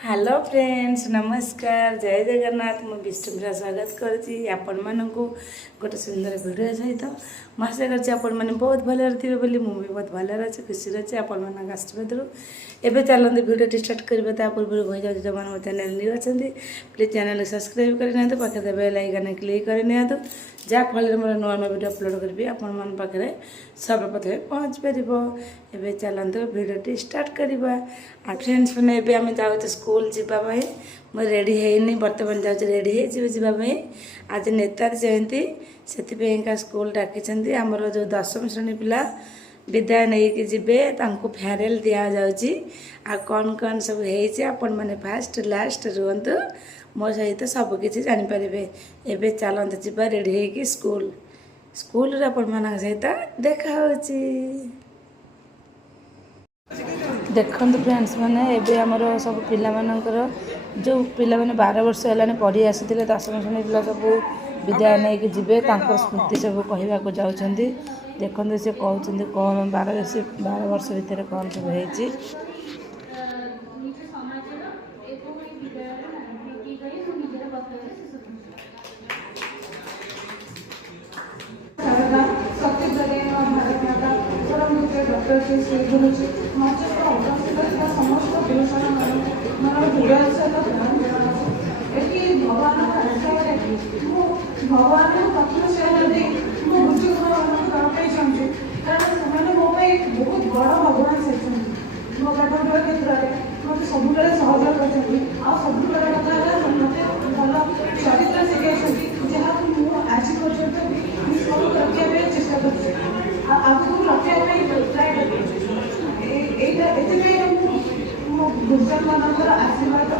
Hello friends नमस्कार जय जगन्नाथ मु विष्णुप्रिया स्वागत करुँची आपण मानक गोटे सुंदर वीडियो सहित मैं आशा कर बहुत भलि थे मुझे बहुत भल अच्छे खुशी अच्छे आपण मान आशीर्वाद एवं चलते भिडियो स्टार्ट करेंगे ता पूर्व हो जाए जो मैंने चैनल न्यू अच्छा प्लीज चैनल सब्सक्राइब करना पाखे बेल आइकन क्लिक करनी जहाँफल मोर नुआ नुआ वीडियो अपलोड करी आपण पाखे सर्वप्रथम पहुँच पार एवं चलते भिडियो स्टार्ट करवा फ्रेंड्स मैंने एवं जाऊँ स्कूल जावाई मैं रेडी है बर्तमान जाऊँ रेडी होवाई आज नेताजी जयंती से स्कूल डाकी आमर जो दशम श्रेणी पिला विदाय नहीं जी फेयरवेल दि जाऊँगी आ कौन कौन सब आपण मैंने फास्ट लास्ट रुहतु मो सहित सबकि जानीपारे एवं चलते जा रेडी हो स्कूल स्कूल आपण मान सहित देखा देखु फ्रेंड्स मैंने एवं आमर सब पिलाମାନଙ୍କର जो पिला मैंने 12 वर्ष है पढ़ी आसी दशम श्रेणी पिला सब विदाय नहीं जी स्मृति सब कहवाक जाऊँच देखते से कहते कौन 12 वर्ष भितर कौन सब है भगवान बहुत बड़ भगवान से मो पाठपढ़ा क्षेत्र में मतलब सब सहयोग कर सब मत भल चरित्र शिखाई जहाँ आज पर्यटन सब रखा चेषा कर आगे रखा ट्राए गुजरात मानकर आशीर्वाद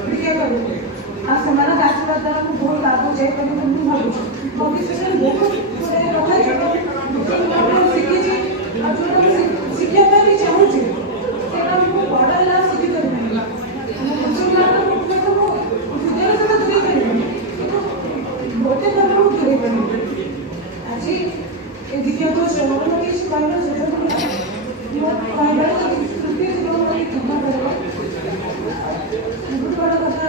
टिके करूँ से आशीर्वाद द्वारा मुझे बहुत आगे जापर भावुँ भविष्य में बहुत शिखी शिखा भी चाहूँगी बड़ है शिखी पारि गोटे भाव दूरे पारि आज ये द्वितीय बड़ कथा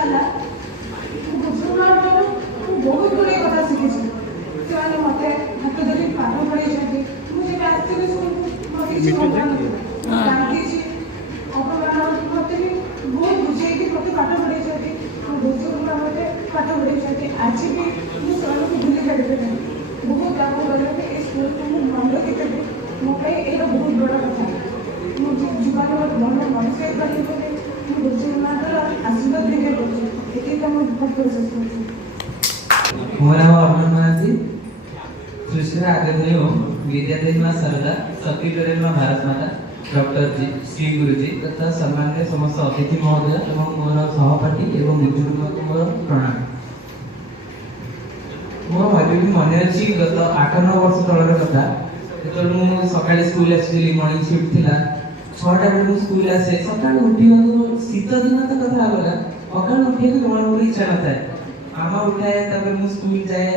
बहुत गुड़े कथा शिखी से मत हाथ धरी पाठ पढ़ाई मुझे गांधीजी मत भी बहुत बुझे मत पाठ पढ़ाई बुजुर्ग मत पाठ पढ़ाई आज भी मुझे भूली पारे बहुत लाभ गले ये स्कूल को मुझे मन रखी मोटे ये बहुत बड़ा कथा मुझे जीवन मन मनुष्य पारे गुरुजी आशीर्वाद देखिए बहुत प्रोसेस कर मोर नाम अर्जुन महांती सृष्टि आगत विद्यादेवी माँ शारदा सतीदेवी माँ भारत माता डॉक्टर जी श्री गुरुजी तथा सम्मान्य समस्त अतिथि महोदय एवं मोर सहपाठी एवं बुजुर्ग मोर प्रणाम मोर भाग्य मन अच्छी गत 8-9 वर्ष तलर कथा जो मुझे सका स्कूल आसली मर्निंग शिफ्ट थी 6टा बजे स्कूल आसे सका उठा शीत दिन तो कथा गला सका उठे मोर इच्छा न था मामा उठाए तब मु स्कूल जाए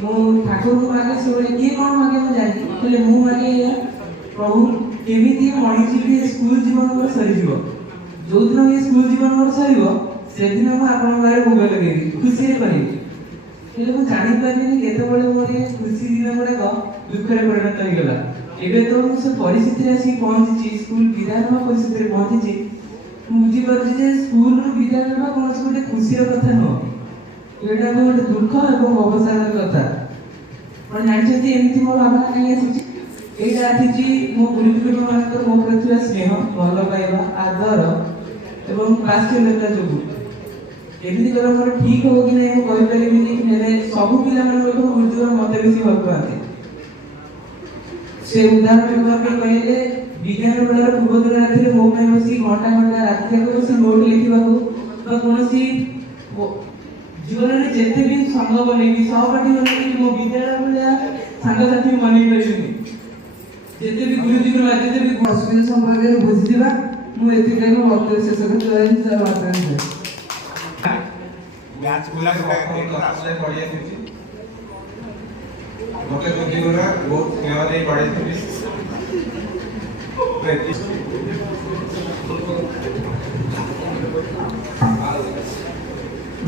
मु ठाकुर को मागे सोले के कोन मागे मु जाई बोले मु मागे प्रभु केमिति मणिजी स्कूल जीवन मोर सरी जीव जो दिन ये स्कूल जीवन मोर सरीबो से दिन मु आपन बारे भोग लगेबी खुशी रे करिबी केले मु जानि पारिनी केते बळे मोर खुशी दिन मोर दुख रे परिणत हो गला एबे तो मु से परिस्थिति रे सी पहुंची स्कूल विदाय में परिस्थिति रे पहुंची मुझे पर जे स्कूल रो विदाय में कोन से गोटे खुशी रो कथा न एटा गोटे दुख और अवसाद कथा मैं जानते एमती मो भावना कहीं आसी एटा आसी मो गुरुजी मानकर मो प्रति स्नेह भल पाइबा आदर एवं वात्सल्यता जो एमती कर मोर ठीक हो कि नहीं कहि परिबिनी कि सब पिला मन गुरुजी मते बेसी भल पाते से उदाहरण में कहले विज्ञान बेलार पूर्व दिन राति मो में बसी घंटा घंटा राति को बसी नोट लिखा तो कौन जीवन में जिते भी संग बनेबी सहपाठी बनेबी मो विद्यालय भलिया सांग साथी बनै परिबिनी जिते भी गुरुजी को जिते भी असुविधा संपर्क में बुझिबा मु एते के वक्तव्य शेष करत जा बात है मैच बुला के रास्ते पड़ी थी मोटे बुद्धि गुरा बहुत सेवा दे पड़ी थी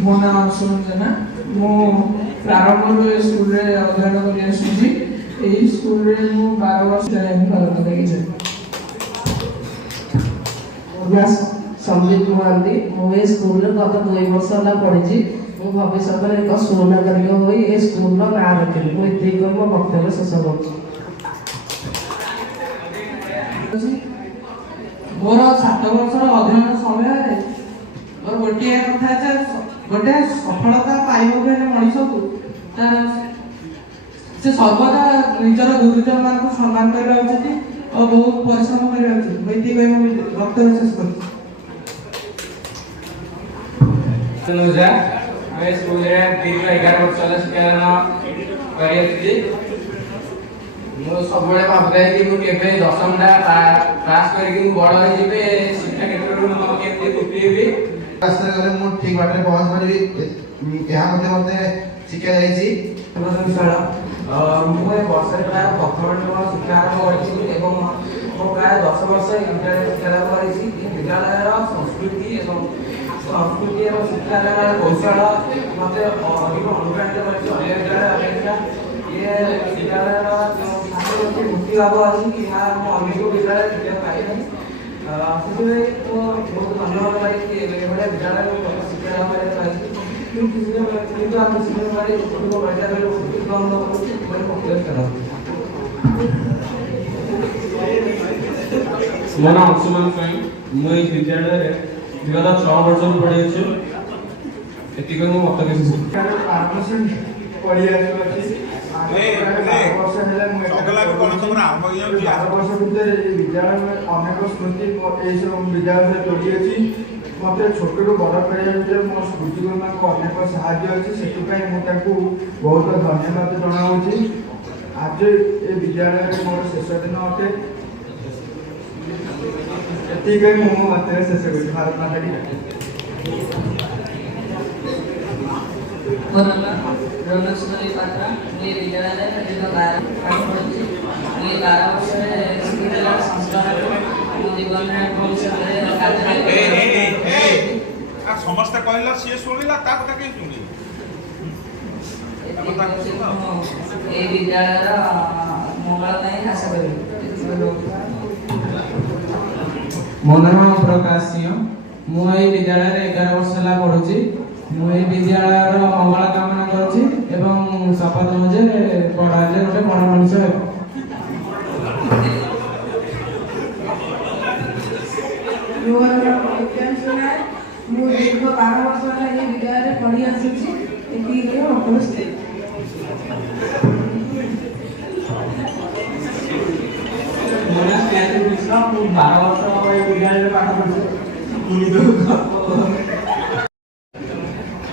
ମୋ ନାଁ ଅଂଶୁମାନ ଜେନା। ମୁଁ ପ୍ରାରମ୍ଭରୁ ଏ ସ୍କୁଲରେ ଅଧ୍ୟୟନ କରି ଆସୁଛି। ଏହି ସ୍କୁଲରେ ମୁଁ 12 ବର୍ଷ ଯାଏଁ ପାଳନ କରିଛି। संदीप महांती मु ए स्कूल गत 2 वर्ष होला पढ़ी मु भविष्य में एक सुनागरिक हो स्कूल ना रखी मुझे मो वक्तव्य शेष कर मोर 7 वर्षर अध्ययन समय मोर गोटे कथा गोटे सफलता पाइब मनीष को से सर्वदा निजर गुरुजन मान सम्मान करवा उचित और बहुत परिश्रम करवा उचित मुझे वक्तव्य शेष कर स्कूल दीर्घ 11 वर्ष शिक्षादान कर सब भावुला कि मुझे दशमटा पास करके बड़ हो शिक्षा क्षेत्र में रास्ता गले मु ठीक बाटे पहुंच पारि यहाँ मते शिक्षा जाइछि विशाल मुझे वर्ष प्राय 10 वर्ष शिक्षा आरंभ कर प्राय 10 वर्ष इंटरनेट शिक्षादान कर विद्यालय संस्कृति और शिक्षादान कौशल मत अधिक अनुप्राणित कर विद्यालय अपेक्षा ये विद्यालय मुक्ति भाव अच्छी कि अनेक विद्यालय शिक्षा पाई तो बहुत धन्यवाद लगे विद्यालय शिक्षा मो नाम अंशुमान स्वाई मुझे विद्यालय विगत 6 वर्ष पढ़ी मत विद्यालय में अनेक स्मृति विद्यालय जोड़ी अच्छी मत छोट बड़ कर मो स्मृति अनेक साहय अच्छी से बहुत धन्यवाद जनाऊँगी आज ये विद्यालय मोर शेष दिन अटे मुझे शेष कर भारत माता की रौनक सुंदरी पात्रा ये विद्यालय दीर्घ 12 वर्ष संस्कार जीवन में भविष्य समस्त कहला सी शुणिला ता कथा के शुणी ये विद्यालय मंगल नहीं आशा करी मो नाम प्रकाश सिंह मुझे विद्यालय 11 वर्ष है पढ़ुची मुझे विद्यालय मंगल कामना करुँची एवं शपथ मुझे पढ़ाइले गोटे बड़ मनीष हो मु दीर्घ 12 वर्ष है ये विद्यालय पढ़ी आसी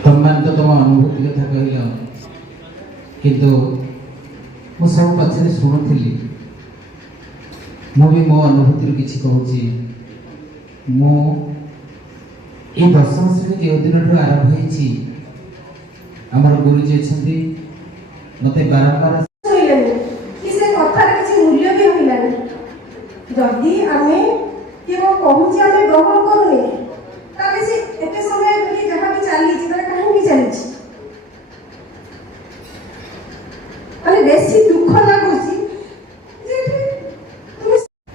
तुम तो तुम अनुभूति कथा कहल किंतु मु सब पछरे शुणुली भी मो अनुभूति किसी कहूँ मो ये 10वीं श्रेणी जो दिन आरंभ होती आमर गुरुजी अच्छा मत बारंबार मूल्य भी मिलानी जदि आम किए कहूँ आम ग्रहण करूने से एत समय जहाँ भी चली कहीं चली बेसी दुख लगुच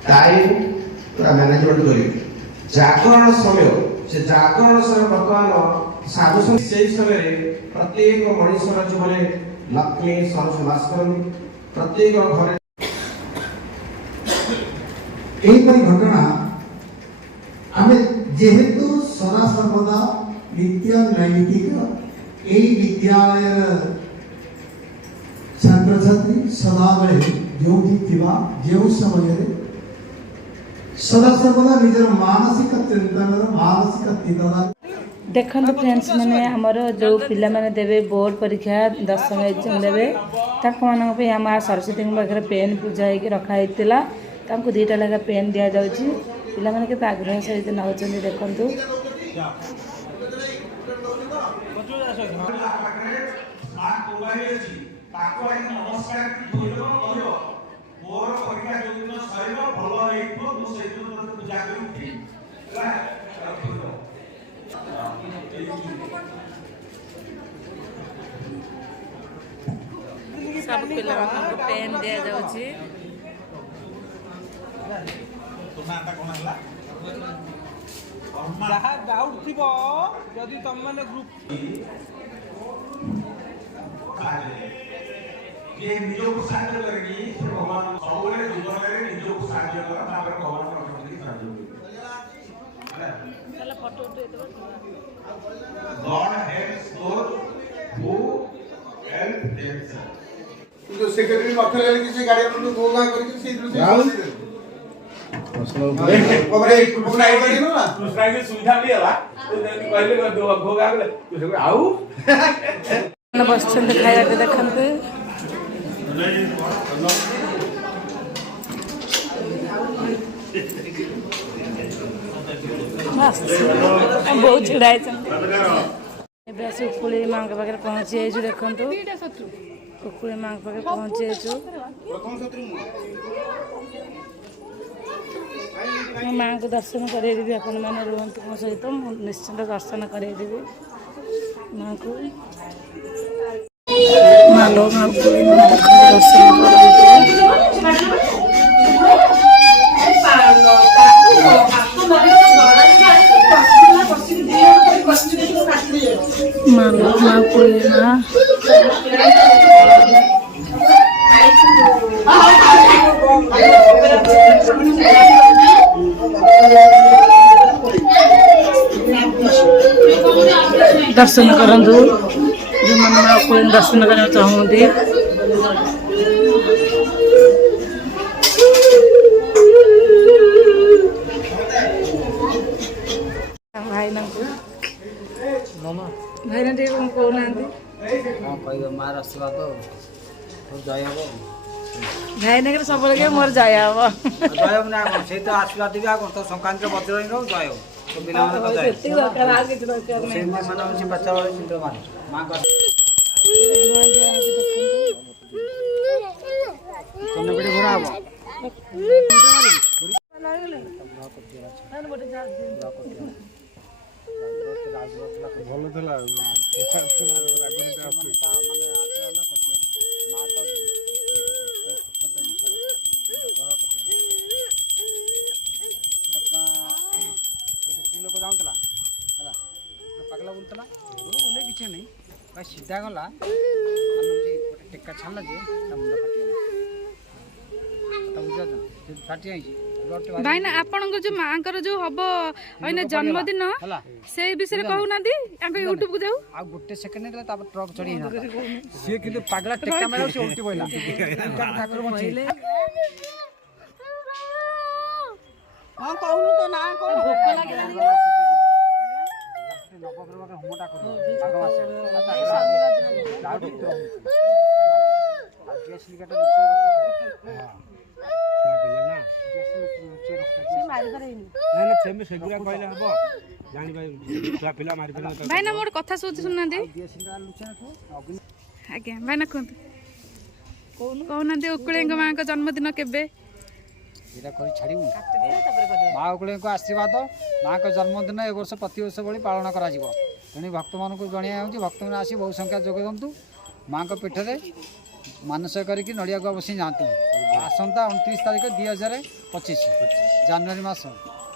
टाइम पूरा मैनेजमेंट करी जागरण समय से जागरण समय बर्तमान साधु से समय प्रत्येक मनुष्य जीवन लक्ष्मी सरस्वती वास करनी प्रत्येक घर यहीपरि घटना आम जेहेतु सदा सर्वदा नित्य नैमितिक यही विद्यालय छात्र छात्री सदा बेले जो समय सदा सर्वदा निजर मानसिक चिंतन मानसिक चिंतना देखो फ्रेंड्स मैंने आमर जो पिला माने देवे बोर्ड परीक्षा 10वीं एग्जाम देवे ताकि आम सरस्वती पाखे पेन पूजा होकर रखाई दुईटा लगा पेन दि जाऊँगी पिला माने के आग्रह सहित नौकरी देखु सब पिला पेन दिया जाउची जहाँ डाउट थी जदि तुम मैंने ग्रुप ये निजों को साहाଯ୍य करेगी भगवान सबले जीवନରେ ନିଜକୁ ସାହାଯ୍ୟ କର ତାପରେ ଭଗବାନ ଅଟୋମେଟିକ ସାହାଯ୍ୟ କରିବେ चलो फोटो उठे दो God helps those who help themselves जो सेक्रेटरी नथले कि से गाड़ी अपन गोगा करके से दृश्य ओबरे पूरा आई गई ना दूसरा के सुविधा भी हला तो पहले भोगा गले तो आउ बस चंद खाया के देखंते बहुत चिड़ाई से उकुली माँ के पाखे पहुँची आईचु देखु उकुली माँ के पाखे पहुँची आईचु माँ को दर्शन करदेवी आपण मैंने रुहतु मो सहित निश्चिंत दर्शन करदेवी माँ को माँ लोग दर्शन दर्शन करंतु जो मन में दर्शन करना चाहूँगी भाई ना भाई ना ठीक कहना मार आशीर्वाद जय हम भाई ना सब लगे मोर जाय हम जय हम ना से तो आशीर्वाद देबी आ तो संक्रांति बज्र रही रहो जय तो बिना माने तो जय दरकार आ किछ दरकार से माने से बच्चा वाले चिंता माने मां का तुमने बड़े घोड़ा आबो ଭଲ ଥିଲା ରାଜନୀତି ଆସୁଛି लोक जाऊला है पगला बोलता बोले किसी नहीं भाई सीधा गला गोटे टेका छाड़ा जे मुंड फाटिगला फाटी आई भाई ना आपण जो माँ जो हम अने जन्मदिन से विषय कहूना यूट्यूब को जाऊ आ गोटे सेकेंड ट्रक चढ़ी सी कि पगला टेका मार से उल्टी पड़ा ठाकुर बचेले हां कहू तो ना कौन भूख लागला नवग्रह के होमटा कर आग मासे आज गैस लिकाटा नुचे रखो हां क्या कहले ना गैस नुचे रखो से मारि परैनी ना ना सेमे सेगुरा कहले हबो जानि भाई छुआ पिला मारि परैनी भाई ना मोर कथा सोच सुनना दे गैस लिकाटा नुचे रखो आगे भाई ना कहंत कहना दे उकुलेंग मां का जन्मदिन केबे एटा करी छाड़ीबू माँ उकुले को आशीर्वाद माँ का जन्मदिन ए वर्ष प्रति वर्ष भली पालन करा जिवो तेणु भक्त मान को जणिया होची भक्त मैंने आसी बहु संख्या जोग दंतु माँ को पीठ में मानस करके नड़िया को बसी जातु आसंता 29 तारीख 2025 जनवरी मास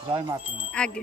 जय माँ आगे